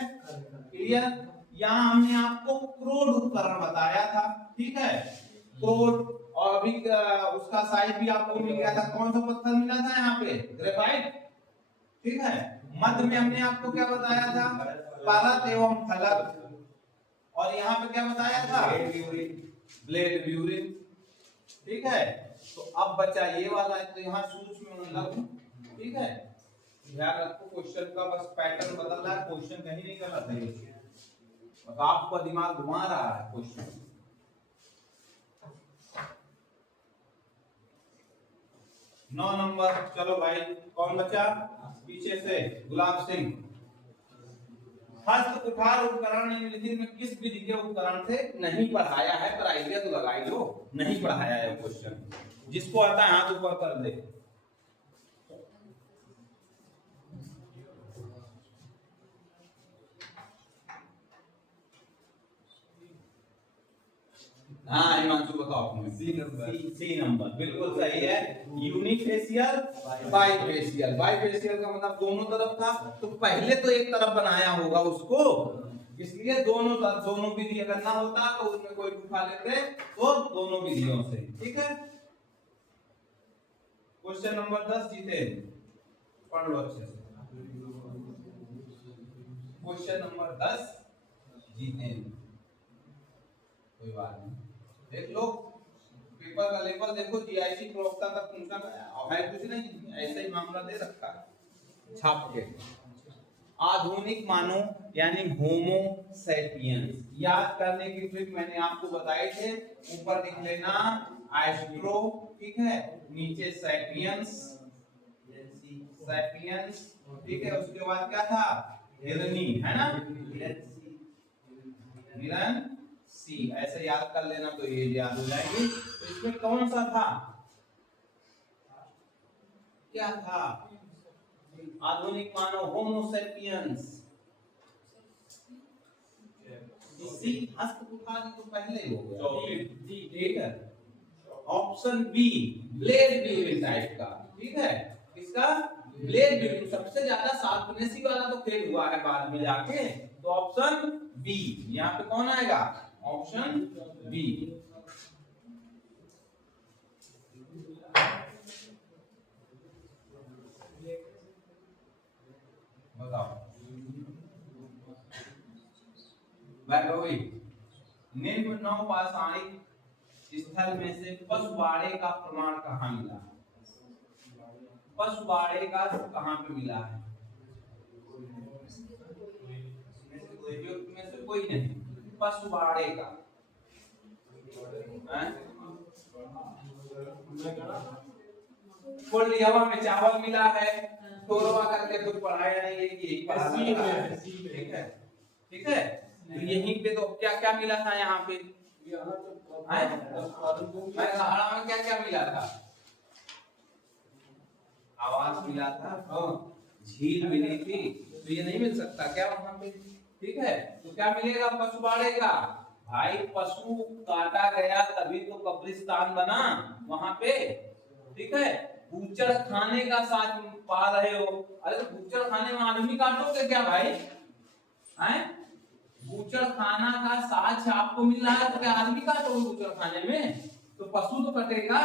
क्लियर। यहाँ हमने आपको क्रोड उपकरण बताया था, ठीक है। क्रोड, और अभी उसका साइज भी आपको मिल गया था, कौन सा पत्थर मिला था यहाँ पे, ग्रेफाइट, ठीक है। मध्य में हमने आपको क्या बताया था, परत एवं फलक, और यहाँ पे क्या बताया था, ब्लेड ब्यूरिन, ठीक है। तो अब बचा ये वाला है, तो यहाँ सूक्ष्म लघु, ठीक है। ध्यान रखो क्वेश्चन का बस पैटर्न बदल रहा है, क्वेश्चन कहीं नहीं गलत है, बस आपका दिमाग घुमा रहा है क्वेश्चन। 9 नंबर, चलो भाई कौन बचा पीछे से, गुलाब सिंह। हस्त कुठार उपकरण निम्नलिखित में किस विधि के उपकरण से नहीं पढ़ाया है, पर आइडिया तो लगाई लो, नहीं पढ़ाया है क्वेश्चन। जिसको आता है हाथ ऊपर कर दे। हाँ हिमांशु बताओ तुम्हें। सी नंबर बिल्कुल सही है। यूनिफेशियल बाइफेशियल, बाइफेशियल का मतलब दोनों तरफ था, तो पहले तो एक तरफ बनाया होगा उसको, इसलिए दोनों तरफ, दोनों विधि अगर ना होता तो उसमें कोई उठा लेते, तो दोनों विधियों से, ठीक है। क्वेश्चन नंबर 10 जीते, पढ़ लो अच्छे से। क्वेश्चन नंबर 10 जीते, कोई बात नहीं, देख लो पेपर का लेवल देखो, जीआईसी प्रवक्ता तक पूछा है, कुछ नहीं ऐसे ही मामला दे रखा है छाप के। आधुनिक मानव यानी होमो सैपियंस, याद करने की ट्रिक मैंने आपको बताए थे, ऊपर लिख लेना एस्ट्रो, ठीक है, नीचे सैपियंस, सैपियंस, ठीक है। उसके बाद क्या था, हिरनी, है ना, हिरन सी, ऐसे याद कर लेना तो ये याद हो जाएगी। तो इसमें कौन सा था, क्या था? आधुनिक मानव होमो सेपियंस। इसी हस्तपुठानी तो पहले ही हो गया, ठीक है। ऑप्शन बी ब्लेड ब्यूरिंग टाइप का, ठीक है। इसका ब्लेड ब्यूरिंग सबसे ज्यादा सातनेसी वाला तो फेल हुआ है बाद में जाके, तो ऑप्शन बी यहाँ पे कौन आएगा? Option B. बताओ वैभवी, निम्न नौ पाषाणिक स्थल में से पशुबाड़े का प्रमाण कहाँ मिला? पशुबाड़े का कहाँ पे मिला है? में से कोई नहीं, पशुबाड़े का खुली हवा में चावल मिला है, तोरवा करके कुछ पढ़ाया नहीं है कि ठीक है, ठीक है। तो यहीं पे तो क्या क्या मिला था यहाँ पे? सहारा में क्या क्या मिला था? आवास मिला था, झील मिली थी, तो ये नहीं मिल सकता क्या वहां पे? ठीक है, तो क्या मिलेगा? पशुबाड़े का। भाई पशु काटा गया तभी तो कब्रिस्तान बना वहां पे, ठीक है। बूचड़ खाने का साथ पा रहे हो, अरे तो बूचड़ खाने में आदमी काटोगे क्या भाई? हैं? बूचड़ खाना का साथ आपको मिल रहा है तो क्या आदमी काटोगे बूचड़ खाने में? तो पशु तो कटेगा।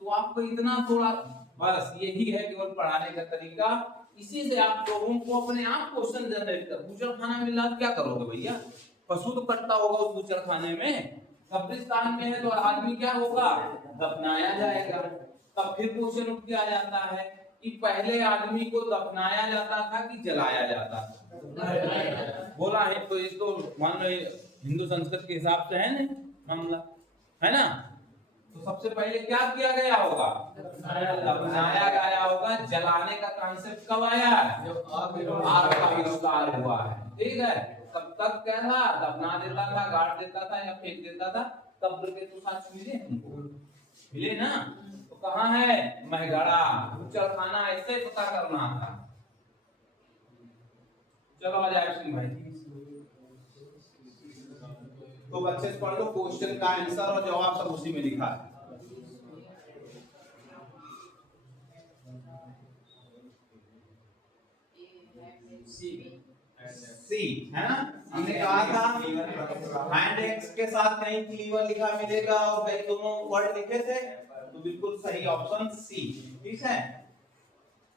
तो आपको इतना थोड़ा, बस यही है केवल पढ़ाने का तरीका। इसी से आप लोगों को अपने आप क्वेश्चन जनरेट कर, बूचड़ खाना मिल रहा है क्या करोगे भैया? पशु तो कटता होगा उस बूचड़ खाने में, कब्रिस्तान में है तो आदमी क्या होगा? दफनाया जाएगा। तब फिर क्वेश्चन उठ के आ जाता है कि पहले आदमी को दफनाया जाता था कि जलाया जाता था? बोला है तो ये तो मान लो हिंदू संस्कृति के हिसाब से है ना मामला, है ना। तो सबसे पहले क्या किया गया होगा? दफनाया गया होगा। जलाने का कॉन्सेप्ट कब आया? जब आग का आविष्कार हुआ है, ठीक है। तब तक क्या था? दफना देता था, गाड़ देता था या फेंक देता था। कब्र के तो साथ मिले हमको, मिले ना। तो कहाँ है? महगड़ा। बूचड़ खाना ऐसे पता करना था। चलो आ जाए सिंह भाई, तो बच्चे से पढ़ लो, क्वेश्चन का आंसर और जवाब सब उसी में लिखा है। सी है ना, हमने कहा था हैंड एक्स के साथ कहीं क्लीवर लिखा मिलेगा और कहीं दोनों वर्ड लिखे थे, तो बिल्कुल सही ऑप्शन सी, ठीक है।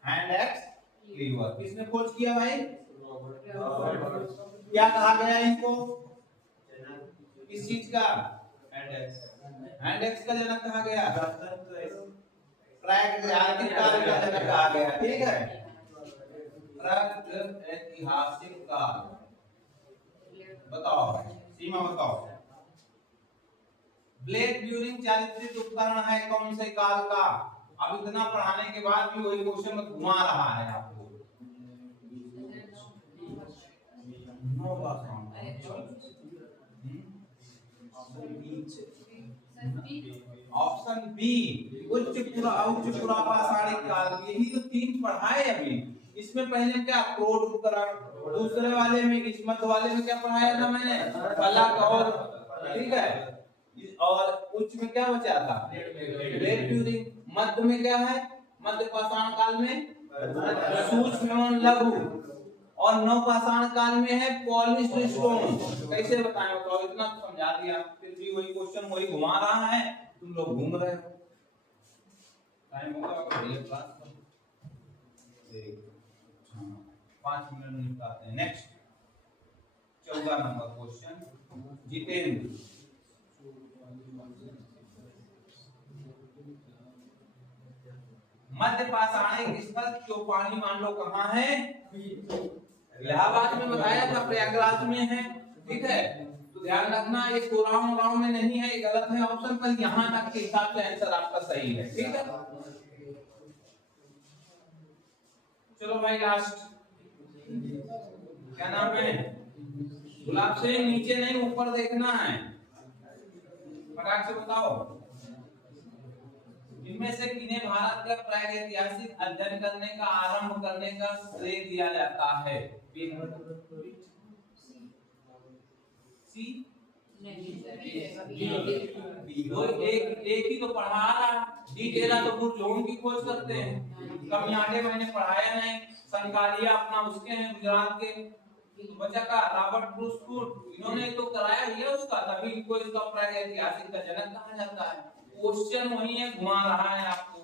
हैंड एक्स क्लीवर किसने खोज किया भाई? क्या कहा गया इनको? किस चीज का? हैंड एक्स का जनक कहा गया, प्रागैतिहासिक काल का जनक कहा गया, ठीक है। ऐतिहासिक काल, बताओ सीमा बताओ। ब्लेड ब्यूरिंग चारित्रिक उपकरण है कौन से काल का? अब इतना पढ़ाने के बाद भी वही क्वेश्चन में घुमा रहा है आपको। ऑप्शन बी उच्च पुरापाषाणिक काल, यही तो तीन पढ़ाए अभी। इसमें पहले क्या? क्रोध उपकरण, दूसरे वाले में इस मध्य वाले में क्या पढ़ाया था मैंने? फलक और, ठीक है। और उच्च में क्या बचा था? ब्लेड ब्यूरिंग। मध्य में क्या है? मध्य पाषाण काल में सूक्ष्म एवं लघु, और नवपाषाण काल में है पॉलिश्ड स्टोन। कैसे बताएं बताओ? इतना समझा दिया फिर भी वही क्वेश्चन वही घुमा रहा है, तुम लोग घूम रहे हो। टाइम होगा ये क्लास 5 मिनट में निपटाते हैं। Next 14 number question, Jitendra. मध्य पाषाणिक स्थल चौपानी मान लो कहाँ है? इलाहाबाद में बताया था, प्रयागराज में है, ठीक है। तो ध्यान रखना ये कोराम में नहीं है, गलत है ऑप्शन पर। यहाँ तक के हिसाब से आंसर आपका सही है, ठीक है। चलो भाई लास्ट, क्या नाम है? गुलाब से नीचे नहीं ऊपर देखना है, फटाक से बताओ। इनमें से किन्हें भारत का प्रागैतिहासिक अध्ययन करने का आरंभ करने का श्रेय दिया जाता है? सी तो एक ही तो पढ़ा रहा, डी तेरा तो बुर्जोन की खोज करते हैं, कमियाडे मैंने पढ़ाया नहीं, संकारिया अपना उसके हैं गुजरात के, तो बच्चा का रॉबर्ट ब्रूस कूट इन्होंने तो कराया ही है उसका, तभी इनको इसका प्रागैतिहासिक का जनक कहा जाता है। क्वेश्चन वही है, घुमा रहा है आपको।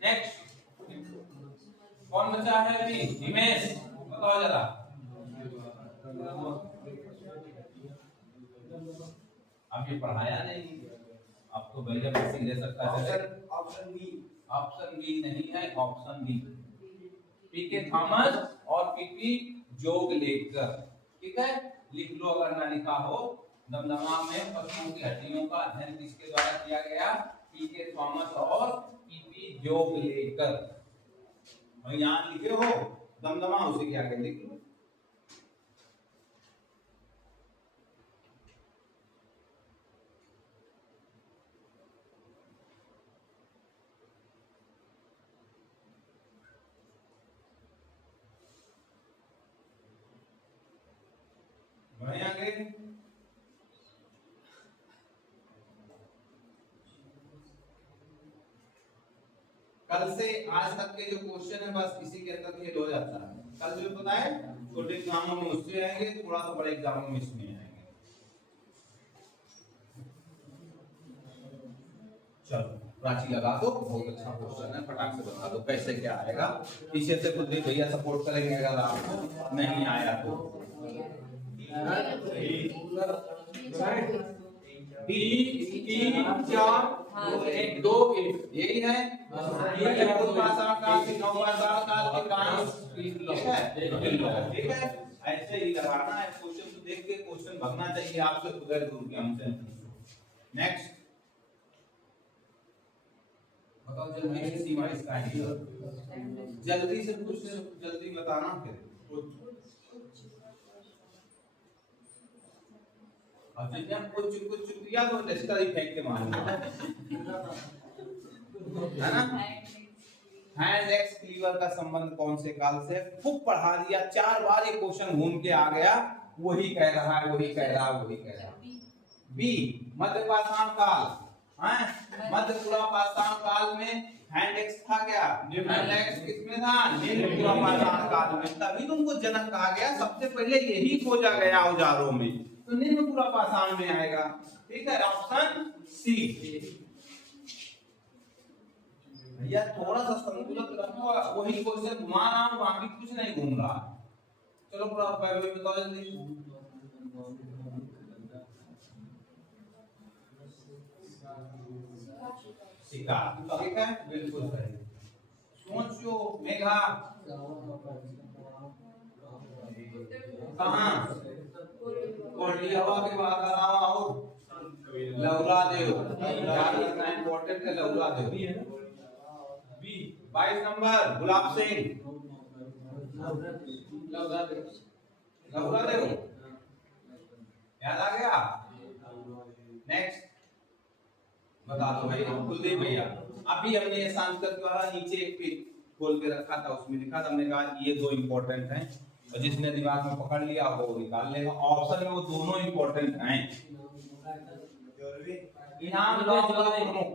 नेक्स्ट कौन बचा है अभी? हिमेश बताओ जरा। अब ये पढ़ाया नहीं, अब तो भैया सीधे सकता है। ऑप्शन बी नहीं है, ऑप्शन बी पीके थॉमस और पीपी जोगलेकर। ठीक है, लिख लो अगर ना लिखा हो। दमदमा में पशुओं की हड्डियों का अध्ययन किसके द्वारा किया गया? पीके थॉमस और पीपी जोगलेकर। और यहाँ लिखे हो दमदमा, उसे क्या कहते लिख लो। बढ़िया आगे कल से आज तक के जो क्वेश्चन है बस इसी के अंदर खेल हो जाता है। कल जो पता है छोटे एग्जामों में उससे आएंगे, थोड़ा सा बड़े एग्जामों में इसमें आएंगे। चलो प्राची लगा दो, बहुत अच्छा क्वेश्चन है, फटाक से बता दो कैसे क्या आएगा। पीछे से कुलदीप भैया सपोर्ट करेंगे अगर आपको नहीं आया तो। डी 3 4 1 2 1 यही है। ये पाषाण काल से नवपाषाण काल के कांस, ठीक है। ऐसे ही लगाना है, क्वेश्चन को देख के क्वेश्चन भगना चाहिए आपसे बगैर दूर के हमसे। नेक्स्ट बताओ जल्दी से सीमा इसका है, जल्दी से कुछ जल्दी बताना फिर। अब जब कुछ कुछ किया तो लिस्टर ही फेंक के मारेंगे, है ना। हैंड एक्स क्लीवर का संबंध कौन से काल से? खूब पढ़ा दिया, 4 बार ये क्वेश्चन घूम के आ गया, वही कह रहा है, वही कह रहा है, वही कह रहा है। बी मध्य पाषाण काल, हैं मध्य पूर्व पाषाण काल में हैंड एक्स था क्या? हैंड एक्स किसमें था? निम्न पूर्व पाषाण काल में, तभी तुमको जनक कहा गया। सबसे पहले यही खोजा गया औजारों में, तो निम्न पूर्व पाषाण में आएगा। ठीक है, ऑप्शन सी। भैया थोड़ा सा संतुलित रखो, वही क्वेश्चन घुमा रहा हूं, बाकी कुछ नहीं घूम रहा। चलो पूरा बताओ जल्दी। सिक्का, ठीक है, बिल्कुल सही। सोचो मेघा कहां? कोल्डी हवा के बाहर और लौला देव, याद रखना इंपॉर्टेंट है, लौला देव। बी 22 नंबर गुलाब सिंह, लौला देव याद आ गया। नेक्स्ट बता दो भाई कुलदीप भैया। अभी हमने ये सांस्कृतिक द्वारा नीचे एक पेज खोल के रखा था, उसमें लिखा था, हमने कहा ये 2 इंपॉर्टेंट हैं, और जिसने दिमाग में पकड़ लिया वो निकाल लेगा। ऑप्शन में वो दोनों इंपॉर्टेंट हैं। इनाम प्रमुख,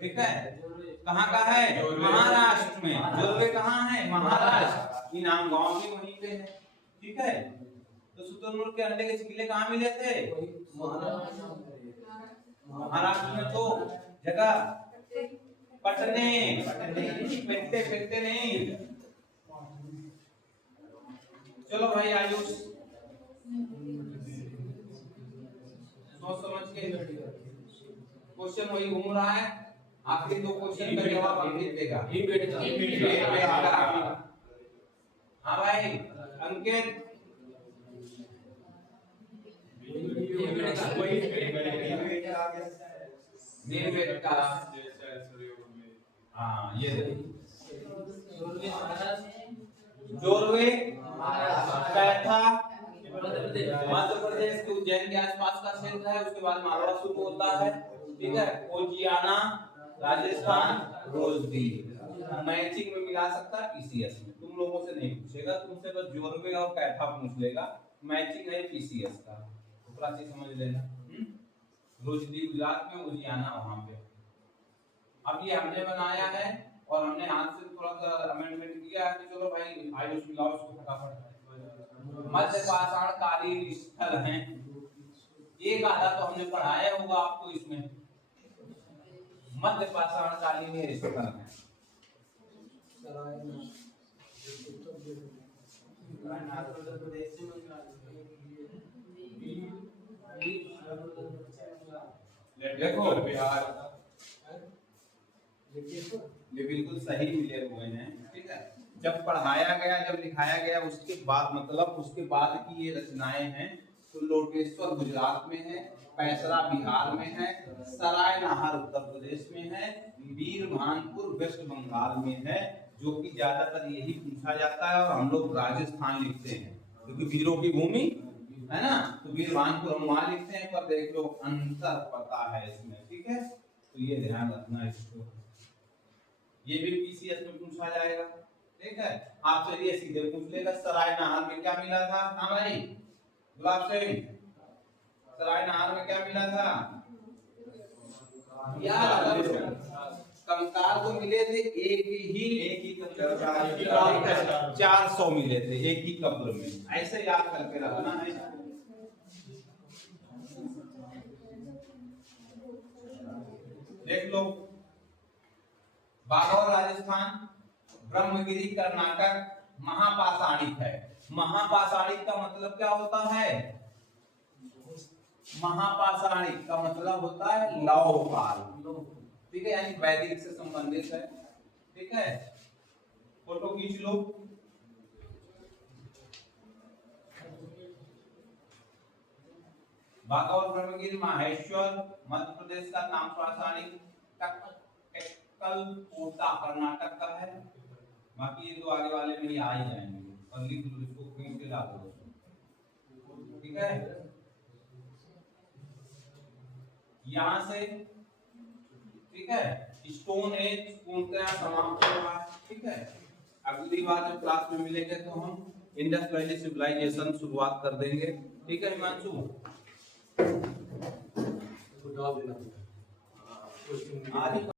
ठीक है, कहाँ का है? महाराष्ट्र में। जोरवे कहाँ है? महाराष्ट्र। इनाम गांव भी वहीं पे है, ठीक है। तो शुतुरमुर्ग के अंडे के छिलके कहाँ मिले थे? महाराष्ट्र में। तो जगह पटने, पेट्टे पेट्टे नहीं। चलो भाई आयुष सोच समझ के, क्वेश्चन वही घूम रहा है, आखिरी 2 क्वेश्चन का जवाब अंकित देगा। हाँ भाई अंकित, का हाँ ये जोरवे कैथा मध्य प्रदेश के उज्जैन के आसपास का क्षेत्र है। उसके बाद मारवाड़ शुरू होता है, ठीक है। कोचियाना राजस्थान रोजदीप। मैचिंग में मिला सकता है पीसीएस में। तुम लोगों से नहीं पूछेगा, तुमसे बस जोरवे और कैथा पूछ लेगा। मैचिंग है पीसीएस का, थोड़ा सी समझ लेना। रोजदीप गुजरात में, उजियाना वहां पे। अब ये हमने बनाया है और हमने हाथ से थोड़ा सा अमेंडमेंट किया है कि चलो भाई आयुष मिलाओ इसको फटाफट। मध्य पाषाण कालीन स्थल हैं, एक आधा तो हमने पढ़ाया होगा आपको इसमें। मध्य पाषाण कालीन ये स्थल हैं। देखो ये बिल्कुल सही मिले हुए हैं, ठीक है। जब पढ़ाया गया, जब लिखाया गया, उसके बाद मतलब उसके बाद की ये रचनाएं हैं। तो लोटेश्वर गुजरात में है, पैसरा बिहार में है, सरायनहार उत्तर प्रदेश में है, वीरभानपुर वेस्ट बंगाल में है, जो कि ज्यादातर यही पूछा जाता है। और हम लोग राजस्थान लिखते हैं क्योंकि वीरों की भूमि है ना, तो वीरभानपुर हम वहां लिखते हैं, पर देख लो अंतर पता है इसमें, ठीक है। तो ये ध्यान रखना इसको, ये भी पीसीएस में पूछा जाएगा, ठीक है। आपसे ये सीधे पूछ लेगा सरायनहार में क्या मिला था। हाँ भाई गुलाब सिंह, सरायनहार में क्या मिला था यार? कंकाल तो मिले थे एक ही 400 मिले थे एक ही कब्र में। ऐसे याद करके रखना है। देख लो, बागौर राजस्थान, ब्रह्मगिरी कर्नाटक, महापाषाणिक है। महापाषाणिक का मतलब क्या होता है? महापाषाणिक का मतलब होता है लौह काल, ठीक है, यानी वैदिक से संबंधित है, ठीक है। फोटो खींच लो। बागौर, ब्रह्मगिरी, माहेश्वर मध्य प्रदेश का, नाम पाषाणिक कल कोटा कर्नाटक का है। बाकी ये तो आगे वाले में ही आ ही जाएंगे, और लिख लो इसको, खींच के डाल दो, ठीक है। यहां से, ठीक है, स्टोन एज पूर्णतः समाप्त हुआ है, ठीक है। अगली बार जब क्लास में मिलेंगे तो हम इंडस वैली सिविलाइजेशन शुरुआत कर देंगे, ठीक है हिमांशु। डाल देना। आज